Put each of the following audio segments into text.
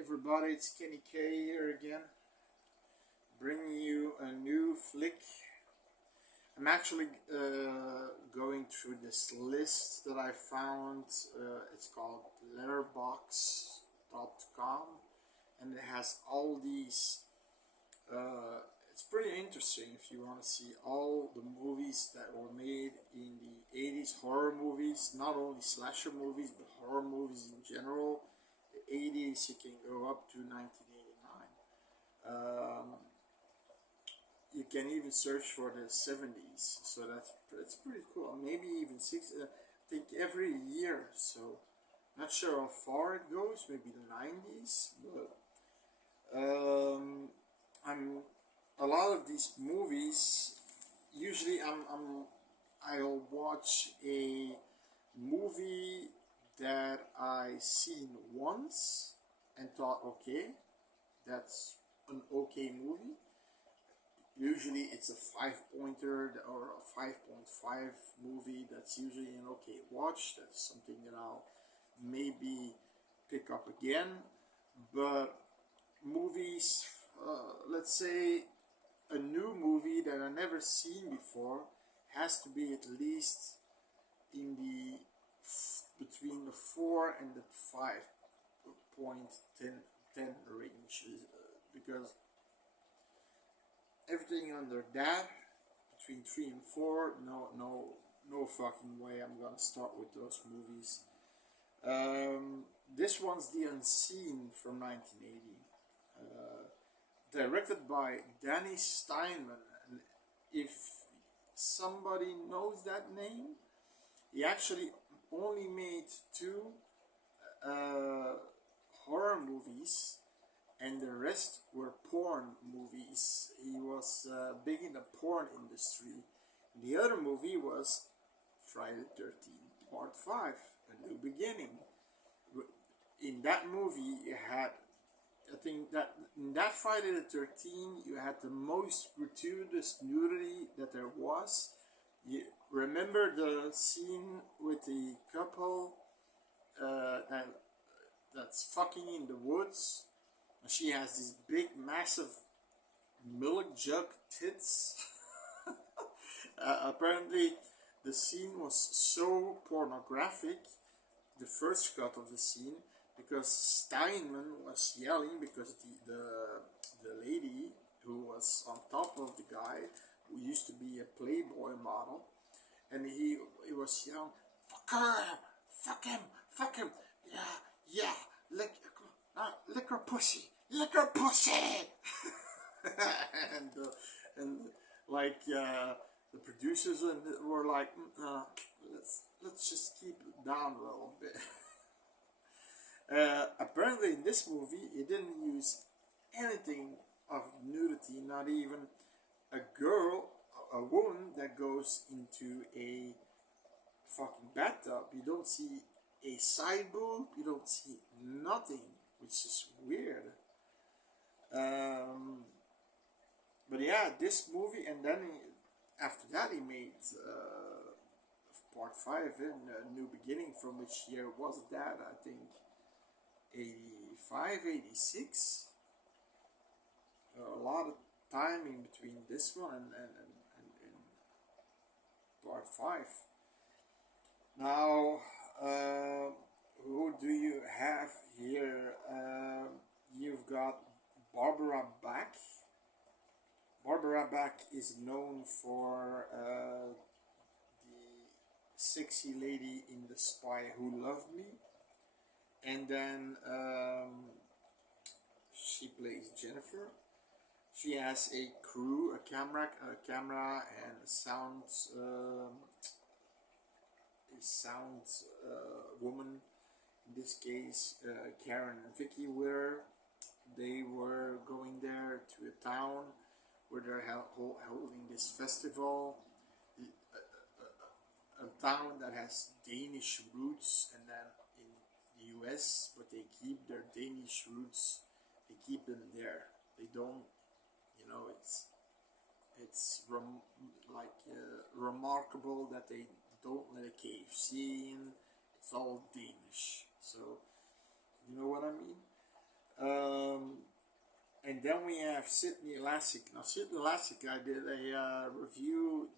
everybody, it's Kenny K here again, bringing you a new flick. I'm actually going through this list that I found. It's called letterbox.com, and it has all these. It's pretty interesting if you want to see all the movies that were made in the 80s, horror movies, not only slasher movies, but horror movies in general. The 80s, you can go up to 1989. You can even search for the 70s, so that's pretty cool. Maybe even I think every year. So not sure how far it goes. Maybe the 90s, but I'm a lot of these movies. Usually, I'll watch a movie that I seen once and thought, okay, that's an okay movie. Usually it's a 5-pointer or a 5.5 movie. That's usually an okay watch. That's something that I'll maybe pick up again. But movies, let's say a new movie that I never seen before, has to be at least in the between the 4 and the 5.10 range, because everything under that, between 3 and 4, no fucking way I'm gonna start with those movies. This one's The Unseen from 1980, directed by Danny Steinman. And if somebody knows that name, he actually only made 2 horror movies, and the rest were porn movies. He was big in the porn industry. The other movie was Friday the 13th, Part 5, A New Beginning. In that movie, you had, I think that in that Friday the 13th, you had the most gratuitous nudity that there was. You remember the scene with the couple that's fucking in the woods? She has these big, massive milk jug tits. Apparently, the scene was so pornographic, the first cut of the scene, because Steinman was yelling because the lady who was on top of the guy, who used to be a Playboy model, and he was yelling, "Fuck her! Fuck him! Yeah, lick her pussy! Lick her pussy!" and like the producers were like, let's just keep it down a little bit. Apparently in this movie he didn't use anything of nudity, not even a woman that goes into a fucking bathtub. You don't see a side boob, you don't see nothing, which is weird. But yeah, this movie, and then after that he made Part 5 in A New Beginning, from which year was that? I think 85, 86. A lot of time in between this one and Part 5. Now, who do you have here? You've got Barbara Bach. Barbara Bach is known for the sexy lady in The Spy Who Loved Me, and then she plays Jennifer. She has a crew, a camera and a sound woman. In this case, Karen and Vicky were. They were going there to a town where they're holding this festival. A town that has Danish roots, and then in the US, but they keep their Danish roots. They keep them there. They don't, it's remarkable that they don't let a KFC in. It's all Danish. So, you know what I mean? And then we have Sydney Lassick. Now, Sydney Lassick, I did a review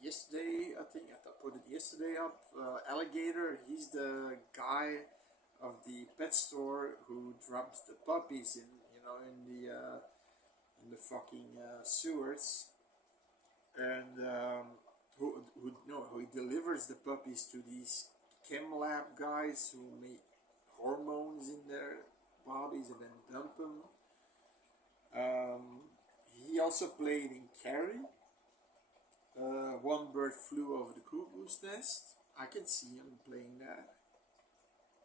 yesterday. I think I put it yesterday up. Alligator. He's the guy of the pet store who drops the puppies in, in the fucking sewers, and who no, who delivers the puppies to these chem lab guys who make hormones in their bodies and then dump them. He also played in Carrie. One Bird Flew Over the Cuckoo's Nest. I can see him playing that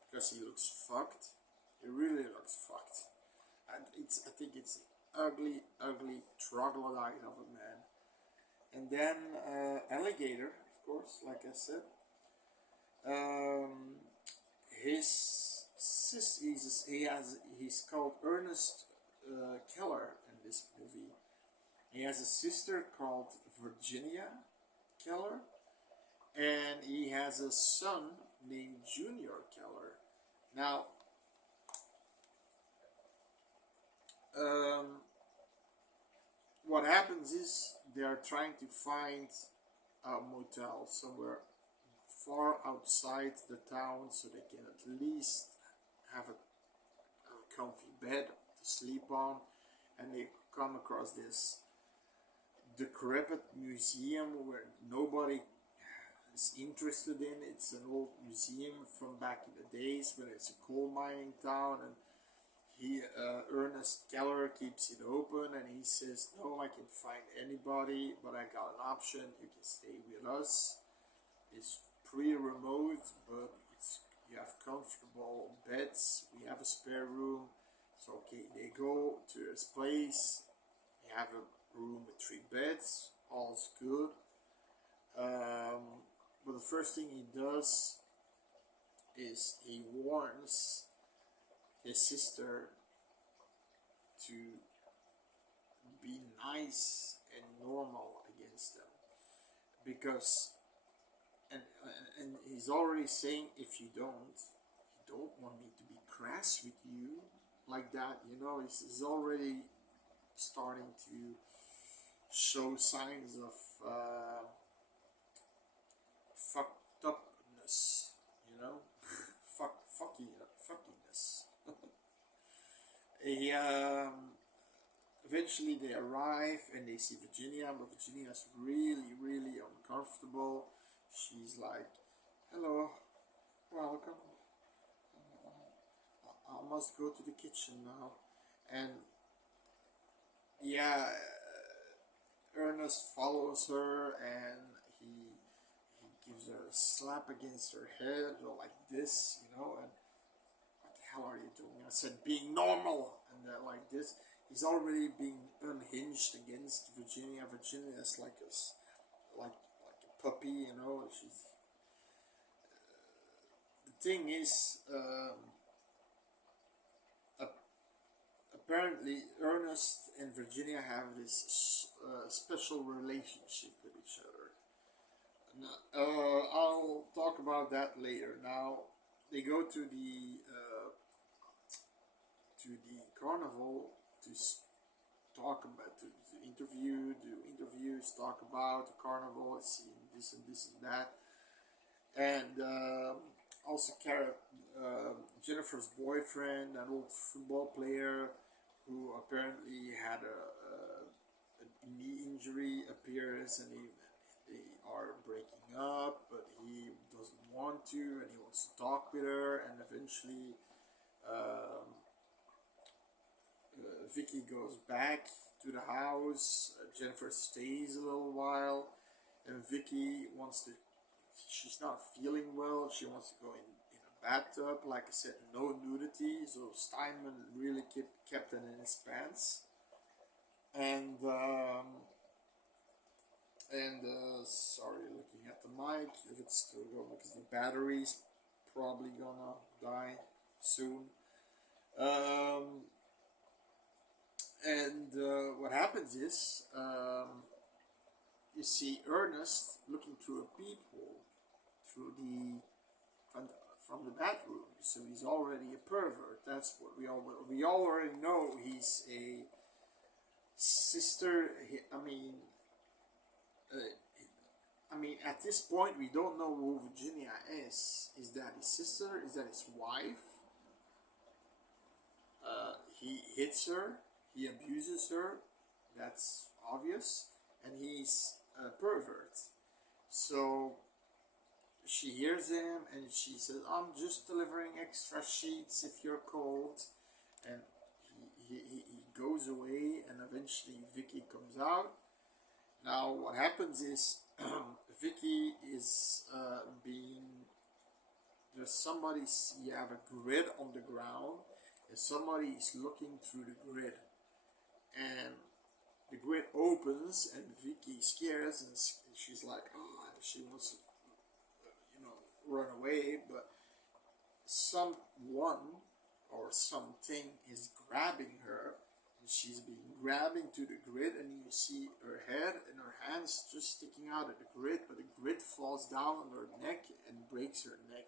because he looks fucked. He really looks fucked, and I think it's ugly, ugly troglodyte of a man. And then Alligator, of course, like I said. Um, he's called Ernest Keller in this movie. He has a sister called Virginia Keller, and he has a son named Junior Keller. Now, what happens is they are trying to find a motel somewhere far outside the town so they can at least have a comfy bed to sleep on, and they come across this decrepit museum where nobody is interested in. It's an old museum from back in the days when it's a coal mining town, and Ernest Keller keeps it open, and he says, no, I can find anybody, but I got an option. You can stay with us. It's pretty remote, but you have comfortable beds. We have a spare room. So okay, they go to this place. They have a room with 3 beds. All's good. But the first thing he does is he warns his sister to be nice and normal against them, because and he's already saying, if you don't want me to be crass with you like that, he's already starting to show signs of fucked upness, fuckiness. He, eventually they arrive and they see Virginia, but Virginia's really, really uncomfortable. She's like, hello, welcome. I must go to the kitchen now. And yeah, Ernest follows her, and he gives her a slap against her head, or like this, and what the hell are you doing? I said, being normal, and like this. He's already being unhinged against Virginia. Virginia is like like a puppy, She's the thing is, apparently Ernest and Virginia have this special relationship with each other. I'll talk about that later. Now they go to the carnival to talk about, to do interviews, talk about the carnival, see this and this and that, and also Jennifer's boyfriend, an old football player who apparently had a knee injury, appears, and they are breaking up, but he doesn't want to, and he wants to talk with her, and eventually Vicky goes back to the house. Jennifer stays a little while, and Vicky she's not feeling well. She wants to go in a bathtub. Like I said, no nudity, so Steinman really kept it in his pants. And sorry, looking at the mic, if it's still going, because the battery's probably gonna die soon. What happens is, you see Ernest looking through a peephole, from the bedroom. So he's already a pervert. That's what we already know. He's a sister. Uh, I mean, at this point, we don't know who Virginia is. Is that his sister? Is that his wife? He hits her. He abuses her. That's obvious. And he's a pervert. So she hears him and she says, "I'm just delivering extra sheets if you're cold." And he goes away, and eventually Vicky comes out. Now, what happens is Vicky is being. There's somebody, you have a grid on the ground, and somebody is looking through the grid. And the grid opens, and Vicky scares, and she's like, oh, she wants to, run away, but someone or something is grabbing her, and she's being grabbed into the grid, and you see her head and her hands just sticking out of the grid, but the grid falls down on her neck and breaks her neck.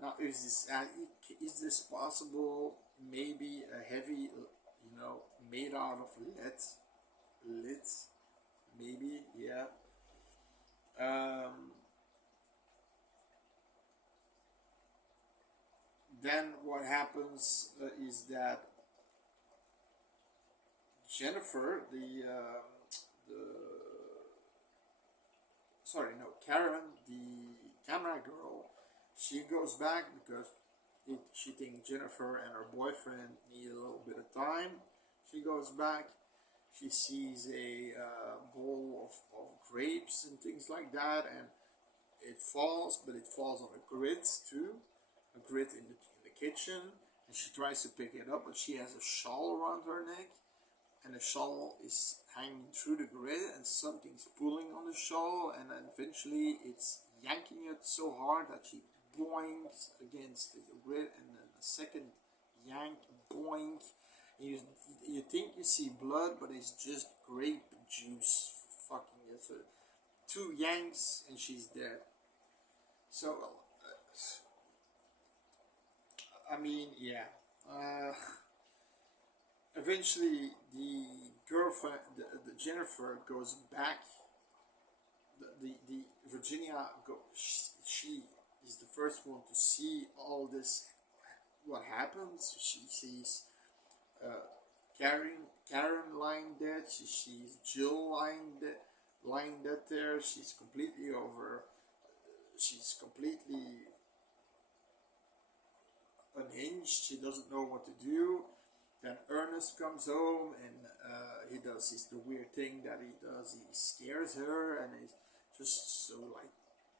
Now, is this possible? Maybe a heavy, made out of lead, maybe, yeah. Then what happens is that Jennifer, Karen, the camera girl, she goes back because she thinks Jennifer and her boyfriend need a little bit of time. She goes back. She sees a bowl of grapes and things like that, and it falls, but it falls on a grid too, a grid in the kitchen, and she tries to pick it up, but she has a shawl around her neck, and the shawl is hanging through the grid, and something's pulling on the shawl, and then eventually it's yanking it so hard that she boings against the grid, and then a second yank, boing. You think you see blood, but it's just grape juice. Fucking it's two yanks and she's dead. So, yeah. Eventually, the girlfriend, the Jennifer goes back. The Virginia she is the first one to see all this. What happens? She sees Karen lying dead. She sees Jill lying dead there. She's completely over. She's completely unhinged. She doesn't know what to do. Then Ernest comes home, and he does the weird thing that he does. He scares her, and he's just so like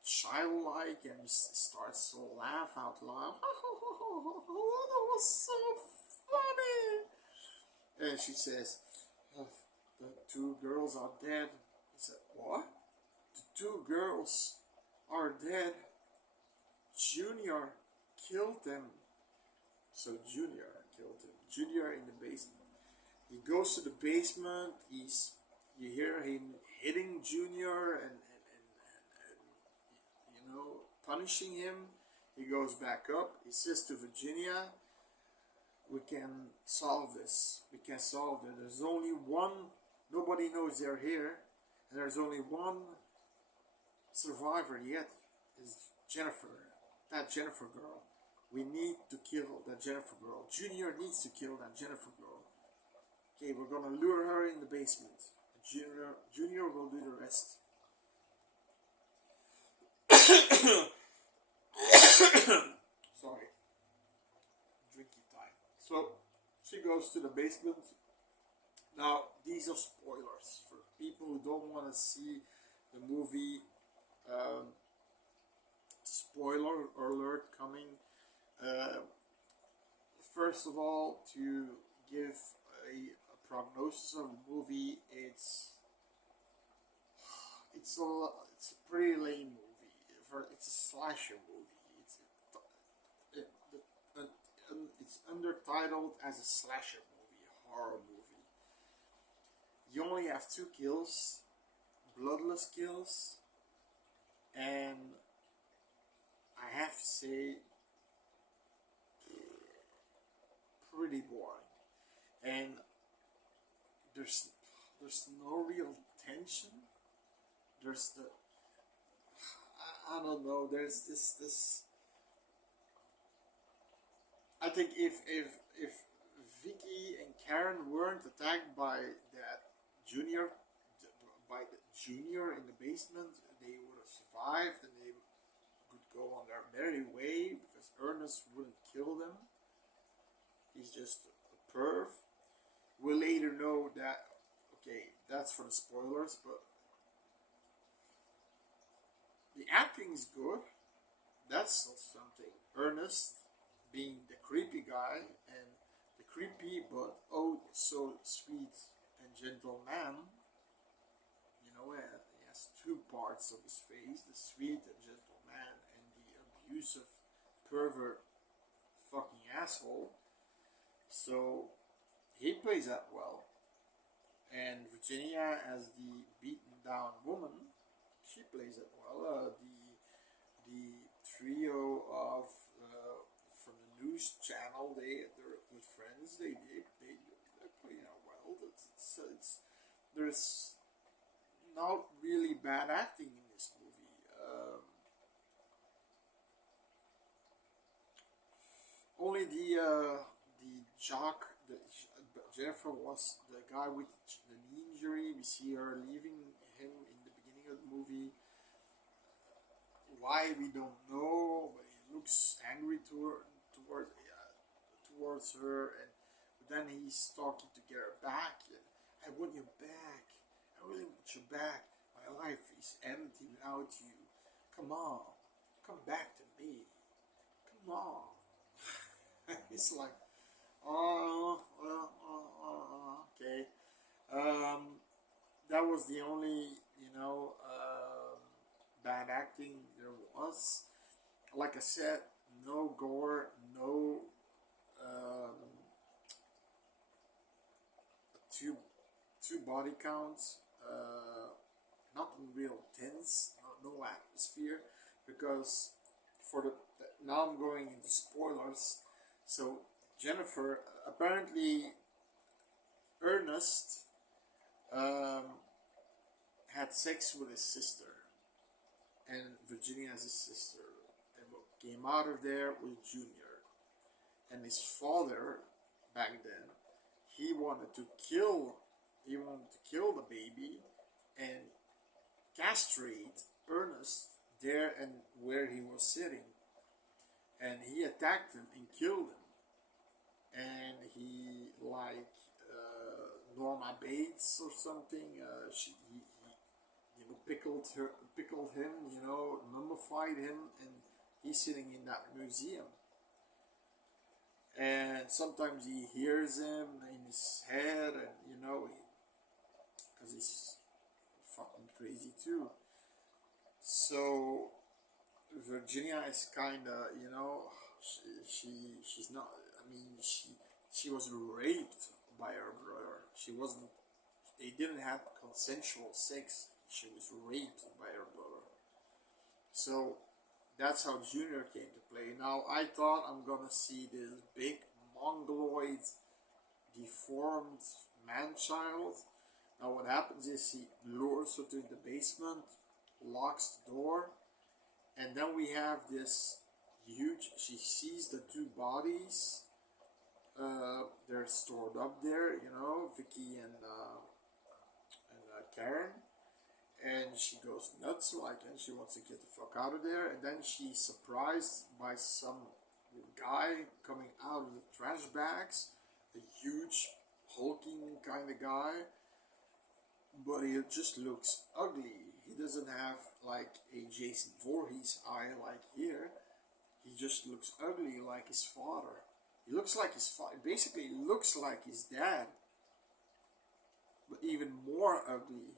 childlike, and he starts to laugh out loud. Oh, that was so funny. And she says, oh, the two girls are dead. He said, what? The two girls are dead. Junior killed them. So Junior killed him. Junior in the basement. He goes to the basement. You hear him hitting Junior and punishing him. He goes back up. He says to Virginia, we can solve this. We can solve it. There's only one. Nobody knows they're here. And there's only one survivor yet. Is Jennifer. That Jennifer girl. We need to kill that Jennifer girl. Junior needs to kill that Jennifer girl. Okay, we're gonna lure her in the basement. Junior will do the rest. Sorry. Drinking time. So, she goes to the basement. Now, these are spoilers for people who don't want to see the movie. Spoiler alert coming. First of all, to give a prognosis of the movie, it's a pretty lame movie. It's a slasher movie. It's undertitled as a slasher movie, a horror movie. You only have 2 kills, bloodless kills, and I have to say, pretty boring. And there's there's no real tension. There's the I don't know. There's this. I think if Vicky and Karen weren't attacked by that junior by the junior in the basement, they would have survived and they could go on their merry way because Ernest wouldn't kill them. He's just a perv. We'll later know that. Okay, that's for the spoilers, but the acting is good. That's not something. Ernest being the creepy guy and the creepy but oh so sweet and gentle man. You know, he has two parts of his face: the sweet and gentle man and the abusive pervert fucking asshole. So he plays that well. And Virginia as the beaten down woman, she plays it well. The trio of from the news channel, they're good friends. They play it well. There's not really bad acting in this movie. Only the jock, Jennifer was the guy with the knee injury. We see her leaving him in the beginning of the movie. Why we don't know, but he looks angry towards her, and but then he's talking to get her back. And I want you back. I really want you back. My life is empty without you. Come on, come back to me. Come on. It's like, oh, well, okay. That was the only, bad acting there was. Like I said, no gore, no um, two two body counts, nothing real tense, no atmosphere, because for the now I'm going into spoilers. So Jennifer apparently Ernest um, had sex with his sister, and Virginia has his sister, and came out of there with Junior, and his father back then he wanted to kill the baby and castrate Ernest there and where he was sitting, and he attacked him and killed him, and he like Norma Bates or something. Pickled him, mummified him, and he's sitting in that museum. And sometimes he hears him in his head, and because he's fucking crazy too. So Virginia is kind of, she's not. I mean, she was raped by her brother. She wasn't. They didn't have consensual sex. She was raped by her brother. So that's how Junior came to play. Now I thought I'm gonna see this big mongoloid, deformed man-child. Now what happens is he lures her to the basement, locks the door, and then we have this huge. She sees the two bodies. They're stored up there, Vicky and Karen, and she goes nuts, and she wants to get the fuck out of there. And then she's surprised by some guy coming out of the trash bags, a huge hulking kind of guy, but he just looks ugly. He doesn't have like a Jason Voorhees eye like here. He just looks ugly like his father. He looks like his father. Basically, looks like his dad, but even more ugly.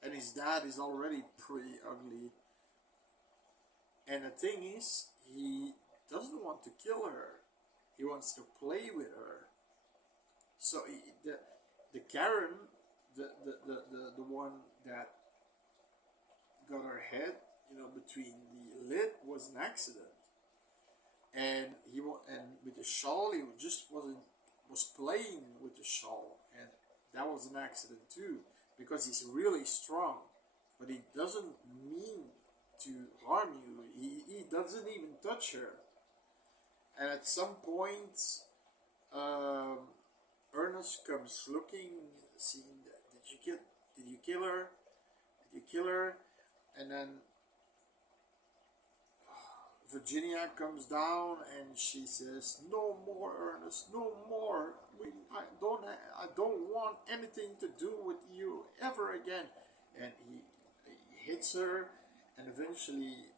And his dad is already pretty ugly. And the thing is, he doesn't want to kill her. He wants to play with her. So the Karen, the one that got her head between the lid was an accident, and and with the shawl he just was playing with the shawl, and that was an accident too, because he's really strong, but he doesn't mean to harm you. He doesn't even touch her, and at some point, um, Ernest comes looking, seeing that did you kill her? Did you kill her? And then Virginia comes down and she says, "No more, Ernest, no more. I don't want anything to do with you ever again." And he hits her, and eventually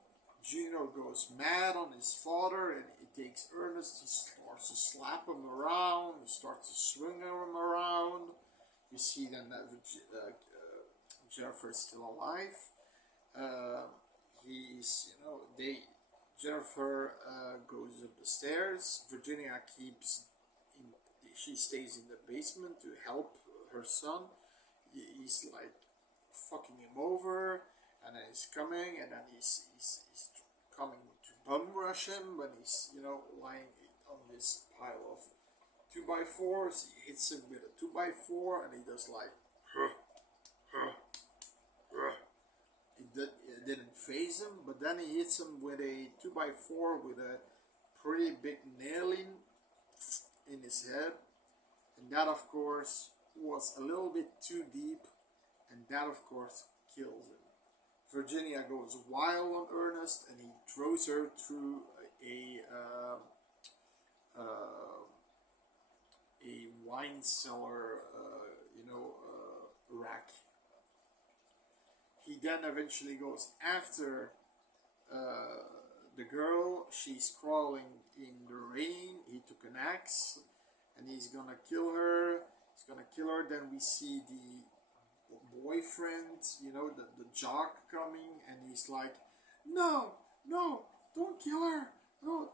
Junior goes mad on his father, and he takes Ernest. He starts to slap him around. He starts to swing him around. You see then that Jennifer is still alive. Uh, he's, they Jennifer goes up the stairs. Virginia she stays in the basement to help her son. He's like fucking him over, and then he's coming, and then he's coming to bum rush him when he's, lying on this pile of 2x4s. He hits him with a 2x4, and he does like, huh, huh, huh. It didn't phase him, but then he hits him with a 2x4 with a pretty big nail in his head, and that of course was a little bit too deep, and that of course kills him. Virginia goes wild on Ernest, and he throws her through a wine cellar, rack. He then eventually goes after the girl. She's crawling in the rain. He took an axe, and he's gonna kill her. Then we see the boyfriend, the jock coming, and he's like, "No, no, don't kill her. No,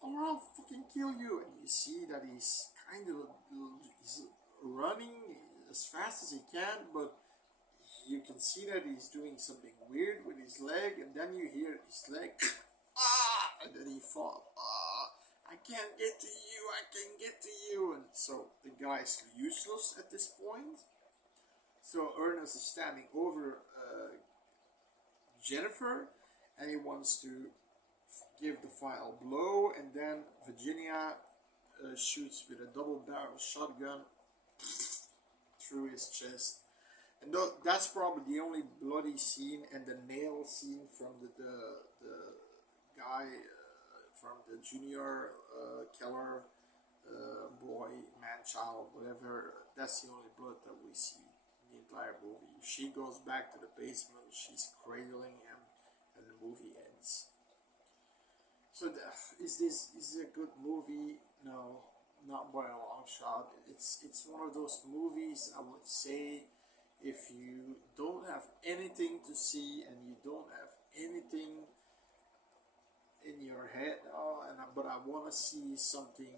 or I'll fucking kill you." And you see that he's he's running as fast as he can, but you can see that he's doing something weird with his leg, and then you hear his leg, and then he falls. I can't get to you, I can get to you. And so the guy's useless at this point. So Ernest is standing over Jennifer, and he wants to give the final blow, and then Virginia shoots with a double-barrel shotgun through his chest. And that's probably the only bloody scene, and the nail scene from the guy, from the junior Keller boy, man-child, whatever. That's the only blood that we see in the entire movie. She goes back to the basement, she's cradling him, and the movie ends. So is this a good movie? No, not by a long shot. It's one of those movies, I would say, if you don't have anything to see and you don't have anything in your head, but I want to see something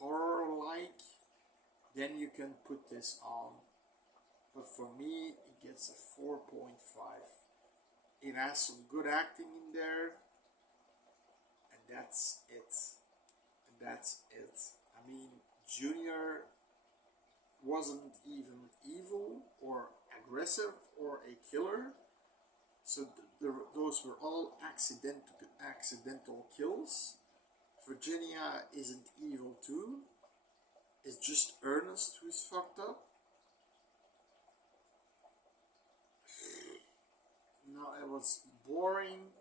horror-like, then you can put this on. But for me, it gets a 4.5. It has some good acting in there, and that's it. I mean, Junior wasn't even evil or aggressive or a killer, so those were all accidental kills. Virginia isn't evil too. It's just Ernest who's fucked up. No, it was boring.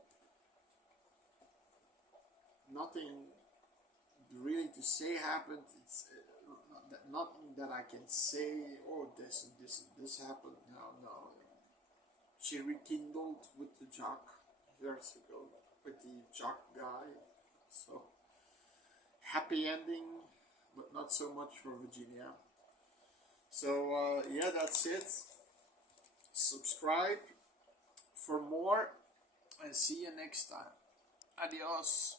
Nothing really to say happened. It's nothing that I can say. Oh, this and this and this happened. No. She rekindled with the jock years ago, with the jock guy. So happy ending, but not so much for Virginia. So yeah, that's it. Subscribe for more, and see you next time. Adios.